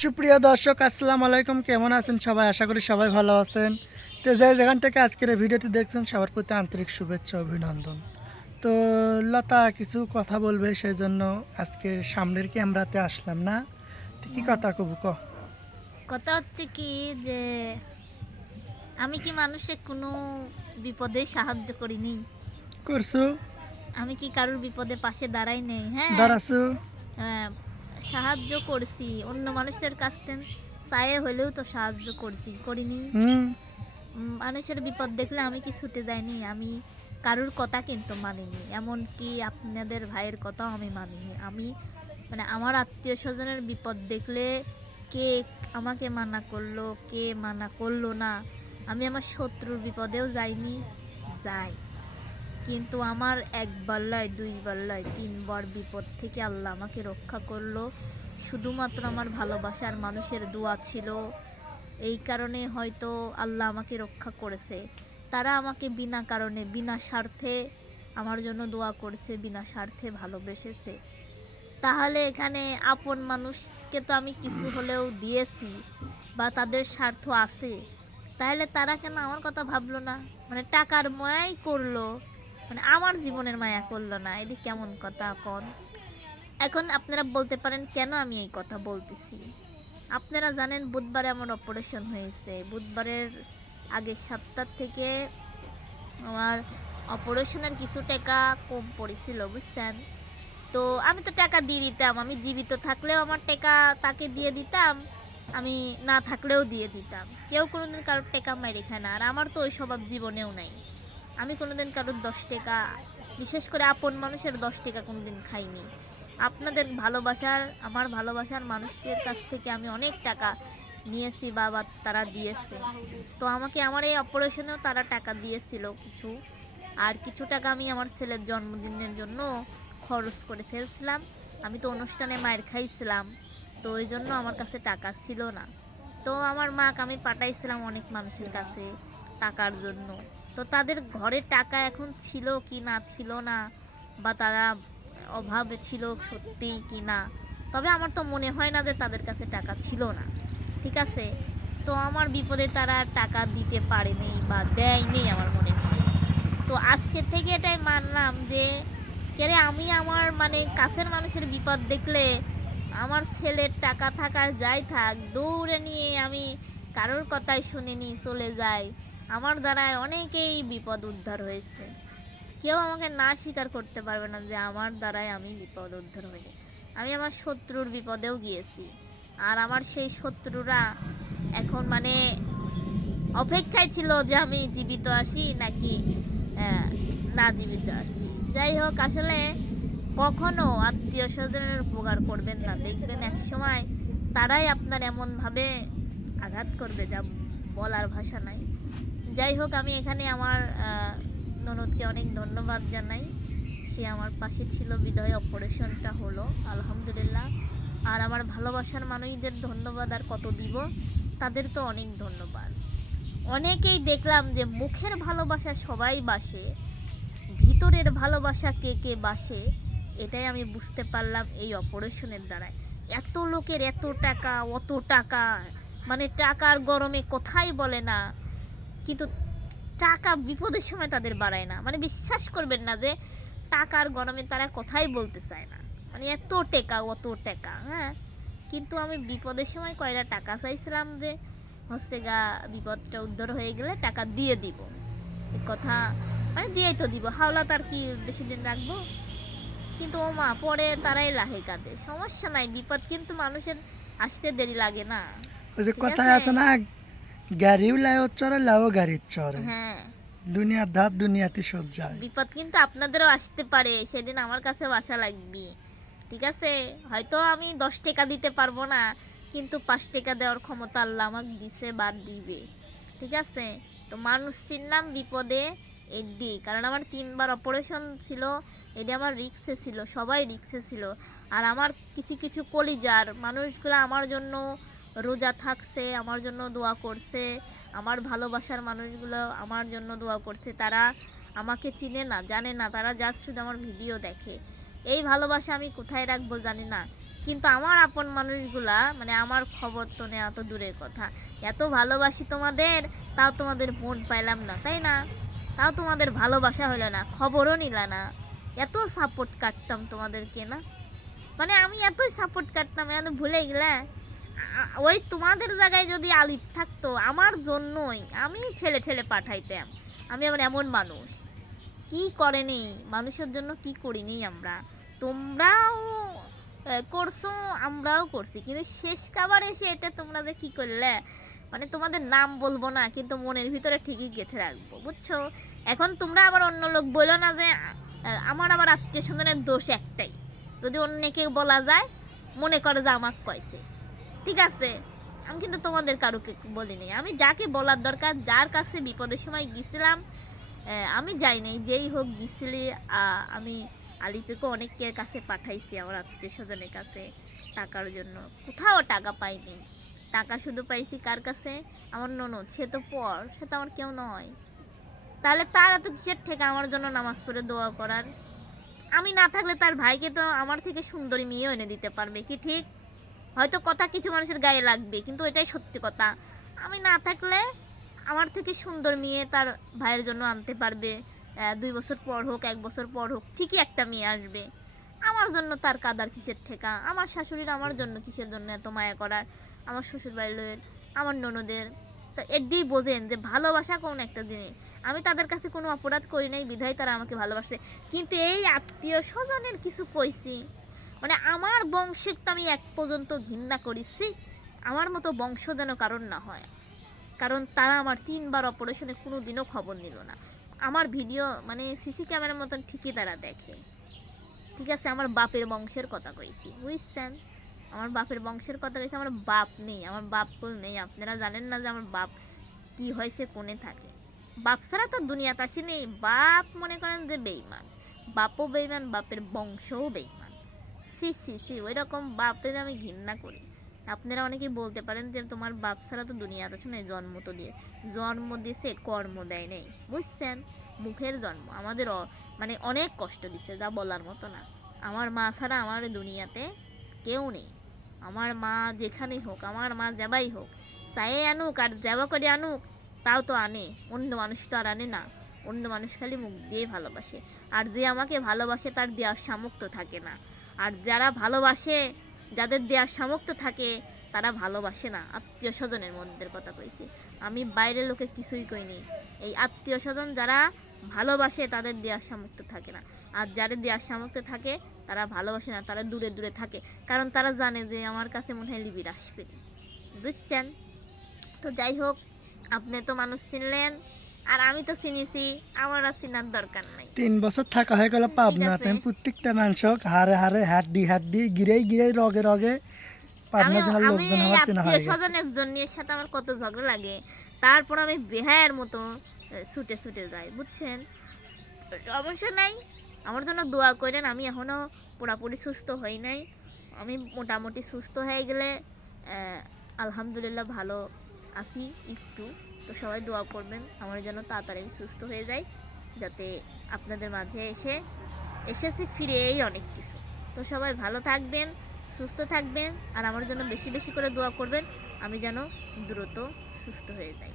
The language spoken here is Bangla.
সুপ্রিয় দর্শক আসসালামু আলাইকুম, কেমন আছেন সবাই? আশা করি সবাই ভালো আছেন। তো যেখান থেকে আজকের এই ভিডিওটি দেখছেন সবার প্রতি আন্তরিক শুভেচ্ছা অভিনন্দন। তো লতা কিছু কথা বলবে, সেই জন্য আজকে সামনের ক্যামেরাতে আসলাম না। তো কি কথা কবু ক? কথা হচ্ছে কি যে আমি কি মানুষের কোনো বিপদে সাহায্য করিনি? করছু? আমি কি কারোর বিপদে পাশে দাঁড়াই নেই? হ্যাঁ, দাঁড়াছু? আহ, সাহায্য করছি অন্য মানুষের কাছ থেকে, চায়ে হলেও তো সাহায্য করিনি। হুম। মানুষের বিপদ দেখলে আমি কি ছুটে যাইনি? আমি কারোর কথা কিন্তু মানিনি, এমনকি আপনাদের ভাইয়ের কথাও আমি মানিনি। আমি মানে আমার আত্মীয় স্বজনের বিপদ দেখলে কে আমাকে মানা করলো, কে মানা করলো না, আমি আমার শত্রুর বিপদেও যাইনি, যাই। কিন্তু আমার একবার লয়, দুইবার লয়, তিনবার বিপদ থেকে আল্লাহ আমাকে রক্ষা করলো। শুধুমাত্র আমার ভালোবাসার মানুষের দোয়া ছিল, এই কারণে হয়তো আল্লাহ আমাকে রক্ষা করেছে। তারা আমাকে বিনা কারণে, বিনা স্বার্থে আমার জন্য দোয়া করেছে, বিনা স্বার্থে ভালোবেসেছে। তাহলে এখানে আপন মানুষকে তো আমি কিছু হলেও দিয়েছি, বা তাদের স্বার্থ আছে, তাহলে তারা কেন আমার কথা ভাবলো না? মানে টাকার মায়াই করলো, মানে আমার জীবনের মায়া করলো না। এটি কেমন কথা কন? এখন আপনারা বলতে পারেন কেন আমি এই কথা বলতেছি। আপনারা জানেন বুধবারে আমার অপারেশন হয়েছে। বুধবারের আগের সপ্তাহ থেকে আমার অপারেশনের কিছু টাকা কম পড়েছিল, বুঝছেন? তো আমি তো টাকা দিয়ে দিতাম, আমি জীবিত থাকলেও আমার টাকা তাকে দিয়ে দিতাম, আমি না থাকলেও দিয়ে দিতাম। কেউ কোনোদিন কারোর টাকা মাইরে খায় না, আর আমার তো ওই স্বভাব জীবনেও নাই। আমি কোনোদিন কারোর 10 টাকা, বিশেষ করে আপন মানুষের 10 টাকা কোনোদিন খাইনি। আপনাদের ভালোবাসার, আমার ভালোবাসার মানুষদের কাছ থেকে আমি অনেক টাকা নিয়েছি, বাবা তারা দিয়েছে। তো আমাকে আমার এই অপারেশনেও তারা টাকা দিয়েছিল কিছু, আর কিছু টাকা আমি আমার ছেলের জন্মদিনের জন্য খরচ করে ফেলছিলাম। আমি তো অনুষ্ঠানে মায়ের খাইছিলাম, তো ওই জন্য আমার কাছে টাকা ছিল না। তো আমার মাকে আমি পাঠাইছিলাম অনেক মানুষের কাছে টাকার জন্য। তো তাদের ঘরে টাকা এখন ছিল কি না ছিল না, বা তারা অভাবে ছিল সত্যি কি না, তবে আমার তো মনে হয় না যে তাদের কাছে টাকা ছিল না। ঠিক আছে, তো আমার বিপদে তারা টাকা দিতে পারেনি বা দেয়নি আমার মনে হয়। তো আজকে থেকে এটাই মানলাম যে কেরে আমি আমার মানে কাছের মানুষের বিপদ দেখলে আমার ছেলের টাকা থাকার যাই থাক দৌড়ে নিয়ে আমি কারোর কথাই শুনিনি, চলে যাই। আমার দ্বারায় অনেকেই বিপদ উদ্ধার হয়েছে। কেউ আমাকে না স্বীকার করতে পারবে না যে আমার দ্বারাই আমি বিপদ উদ্ধার হয়ে। আমি আমার শত্রুর বিপদেও গিয়েছি, আর আমার সেই শত্রুরা এখন মানে অপেক্ষায় ছিল যে আমি জীবিত আসি নাকি না জীবিত আসি। যাই হোক, আসলে কখনো আত্মীয় স্বজনের উপকার করবেন না, দেখবেন এক সময় তারাই আপনার এমনভাবে আঘাত করবে যা বলার ভাষা নাই। যাই হোক, আমি এখানে আমার ননদকে অনেক ধন্যবাদ জানাই। সে আমার পাশে ছিল বিধায় অপারেশনটা হলো, আলহামদুলিল্লাহ। আর আমার ভালোবাসার মানুষদের ধন্যবাদ আর কত দিব, তাদের তো অনেক ধন্যবাদ। অনেকেই দেখলাম যে মুখের ভালোবাসা সবাই বাসে, ভিতরের ভালোবাসা কে কে বাসে এটাই আমি বুঝতে পারলাম এই অপারেশনের দ্বারাই। এত লোকের এত টাকা, অত টাকা, মানে টাকার গরমে কোথায় বলে না, কিন্তু টাকা বিপদের সময় তাদের বাড়ায় না। মানে বিশ্বাস করবেন না যে টাকার গরমে তারা কথাই বলতে চায় না, মানে এত টাকা অত টাকা। হ্যাঁ, কিন্তু আমি বিপদের সময় কয়টা টাকা চাইছিলাম যে হচ্ছে গা বিপদটা উদ্ধার হয়ে গেলে টাকা দিয়ে দিব, এ কথা মানে দিয়েই তো দিব, হাওলা তার কি বেশি দিন রাখবো? কিন্তু ও মা, পরে তারাই লাহে কাঁদে। সমস্যা নাই, বিপদ কিন্তু মানুষের আসতে দেরি লাগে না। ওই যে ঠিক কথায় আছে, আছে না, গাড়িও লাইও চড়ে, লাও গাড়ির চড়ে। হ্যাঁ, দুনিয়ার ধার দুনিয়াতে সব যায়। বিপদ কিন্তু আপনাদেরও আসতে পারে, সেদিন আমার কাছেও আসা লাগবে। ঠিক আছে, হয়তো আমি 10 টাকা দিতে পারবো না, কিন্তু 5 টাকা দেওয়ার ক্ষমতা আল্লাহ আমাকে দিছে বা দিবে। ঠিক আছে, তো মানুষ চিনলাম বিপদে এডি, কারণ আমার 3বার অপারেশন ছিল। এটি আমার রিক্সে ছিল, সবাই রিক্সে ছিল। আর আমার কিছু কিছু কলিজার মানুষগুলো আমার জন্য রোজা থাকছে, আমার জন্য দোয়া করছে, আমার ভালোবাসার মানুষগুলো আমার জন্য দোয়া করছে। তারা আমাকে চিনে না, জানে না, তারা জাস্ট শুধু আমার ভিডিও দেখে। এই ভালোবাসা আমি কোথায় রাখবো জানি না, কিন্তু আমার আপন মানুষগুলা মানে আমার খবর তো নেওয়া তো দূরের কথা। এত ভালোবাসি তোমাদের, তাও তোমাদের মন পাইলাম না, তাই না? তাও তোমাদের ভালোবাসা হলো না, খবরও নিলা না। এত সাপোর্ট কাটতাম তোমাদেরকে না, মানে আমি এতই সাপোর্ট কাটতাম, এত ভুলে গেলে। ওই তোমাদের জায়গায় যদি আলিফ থাকতো আমার জন্যই আমি ঠেলে ঠেলে পাঠাইতাম। আমি আবার এমন মানুষ, কি করেনি মানুষের জন্য, কি করিনি আমরা। তোমরাও করছো, আমরাও করছি, কিন্তু শেষ খাবার এসে এটা তোমরা যে কি করলে, মানে তোমাদের নাম বলবো না, কিন্তু মনের ভিতরে ঠিকই গেঁথে রাখবো, বুঝছো? এখন তোমরা আবার অন্য লোক বলো না যে আমার আবার আত্মীয় স্বজনের দোষ একটাই, যদি অন্যকে বলা যায় মনে করে যে আমাকে কয়েছে, ঠিক আছে? আমি কিন্তু তোমাদের কারুকে বলিনি, আমি যাকে বলার দরকার, যার কাছে বিপদের সময় গেছিলাম, আমি যাই নাই, যেই হোক গেছিলি। আমি আলিপেকে অনেকের কাছে পাঠাইছি, আমার আত্মীয় স্বজনের কাছে টাকার জন্য, কোথাও টাকা পাইনি। টাকা শুধু পাইছি কার কাছে? আমার ননদ, সে তো পর, সে তো আমার কেউ নয়। তাহলে তার এত কিসের থেকে আমার জন্য নামাজ পড়ে দোয়া করার? আমি না থাকলে তার ভাইকে তো আমার থেকে সুন্দরী মেয়েও এনে দিতে পারবে, কি ঠিক? হয়তো কথা কিছু মানুষের গায়ে লাগবে, কিন্তু এটাই সত্যি কথা। আমি না থাকলে আমার থেকে সুন্দর মেয়ে তার ভাইয়ের জন্য আনতে পারবে। 2 বছর পর হোক, 1 বছর পর হোক, ঠিকই একটা মেয়ে আসবে। আমার জন্য তার কাদার কিসের থেকে? আমার শাশুড়ির আমার জন্য কিসের জন্য এত মায়া করার? আমার শ্বশুর বাড়ির, আমার ননদের, তো এটাই বোঝেন যে ভালোবাসা কোন একটা জিনিস। আমি তাদের কাছে কোনো অপরাধ করি নাই, বিধায় তারা আমাকে ভালোবাসে। কিন্তু এই আত্মীয় স্বজনের কিছু কইছি, মানে আমার বংশের তো আমি এক পর্যন্ত ঘৃণা করেছি। আমার মতো বংশ যেন কারণ না হয়, কারণ তারা আমার 3বার অপারেশনে কোনো দিনও খবর নিল না। আমার ভিডিও মানে সিসি ক্যামেরার মতন ঠিকই তারা দেখে, ঠিক আছে? আমার বাপের বংশের কথা কইছি, বুঝছেন? আমার বাপের বংশের কথা কইছি। আমার বাপ নেই, আমার বাপ নেই। আপনারা জানেন না যে আমার বাপ কি হয়েছে, কোণে থাকে। বাপ ছাড়া তো দুনিয়াতে আসেনি। বাপ মনে করেন যে বেইমান, বাপও বেইমান, বাপের বংশও বেইমান। সি সি সি, ওই রকম বাপের আমি ঘৃণা করি। আপনারা অনেকেই বলতে পারেন যে তোমার বাপ ছাড়া তো দুনিয়াতে আসে নাই, জন্ম তো দিয়ে, জন্ম দিয়েছে, কর্ম দেয় নেই, বুঝছেন? মুখের জন্ম আমাদের মানে অনেক কষ্ট দিচ্ছে, যা বলার মতো না। আমার মা ছাড়া আমার দুনিয়াতে কেউ নেই। আমার মা যেখানেই হোক, আমার মা যাবাই হোক, চায়ে আনুক আর যাবা করে আনুক, তাও তো আনে। অন্য মানুষ তো আর আনে না। অন্য মানুষ খালি মুখ দিয়ে ভালোবাসে, আর যে আমাকে ভালোবাসে তার দেওয়ার সামর্থ্য থাকে না। আর যারা ভালোবাসে, যাদের দেওয়ার সামর্থ্য থাকে, তারা ভালোবাসে না। আত্মীয় স্বজনের মধ্যে কথা কইছি, আমি বাইরের লোকে কিছুই কইনি। এই আত্মীয় স্বজন যারা ভালোবাসে তাদের দেওয়ার সামর্থ্য থাকে না, আর যাদের দেওয়ার সামর্থ্য থাকে তারা ভালোবাসে না, তারা দূরে দূরে থাকে, কারণ তারা জানে যে আমার কাছে মনে হয় লিবির আসবে, বুঝছেন? তো যাই হোক, আপনি তো মানুষ চিনলেন, আর আমি তো চিনিছি, আমার আর চিনার দরকার নাই। 3 বছর থাকা হয়ে গেল পাবনাতে, প্রত্যেকটা মানুষ হারে হারে, হাড্ডি হাড্ডি, গিরেই গিরেই, রগে রগে পাবনা জেলার আমি লোকজন এই আমার চেনা আত্মীয় হয়ে গেছে। স্বজনের জনের সাথে আমার কত ঝগড়া লাগে, তারপর আমি বেহায়ের মতো ছুটে ছুটে যাই, বুঝছেন? সমস্যা নাই, আমার জন্য দোয়া করেন। আমি এখনো পুরোপুরি সুস্থ হই নাই, আমি মোটামুটি সুস্থ হয়ে গেলে আলহামদুলিল্লাহ ভালো আছি একটু। তো সবাই দোয়া করবেন আমার জন্য তাড়াতাড়ি আমি সুস্থ হয়ে যাই, যাতে আপনাদের মাঝে এসেছি ফিরেই অনেক কিছু। তো সবাই ভালো থাকবেন, সুস্থ থাকবেন, আর আমার জন্য বেশি বেশি করে দোয়া করবেন, আমি যেন দ্রুত সুস্থ হয়ে যাই।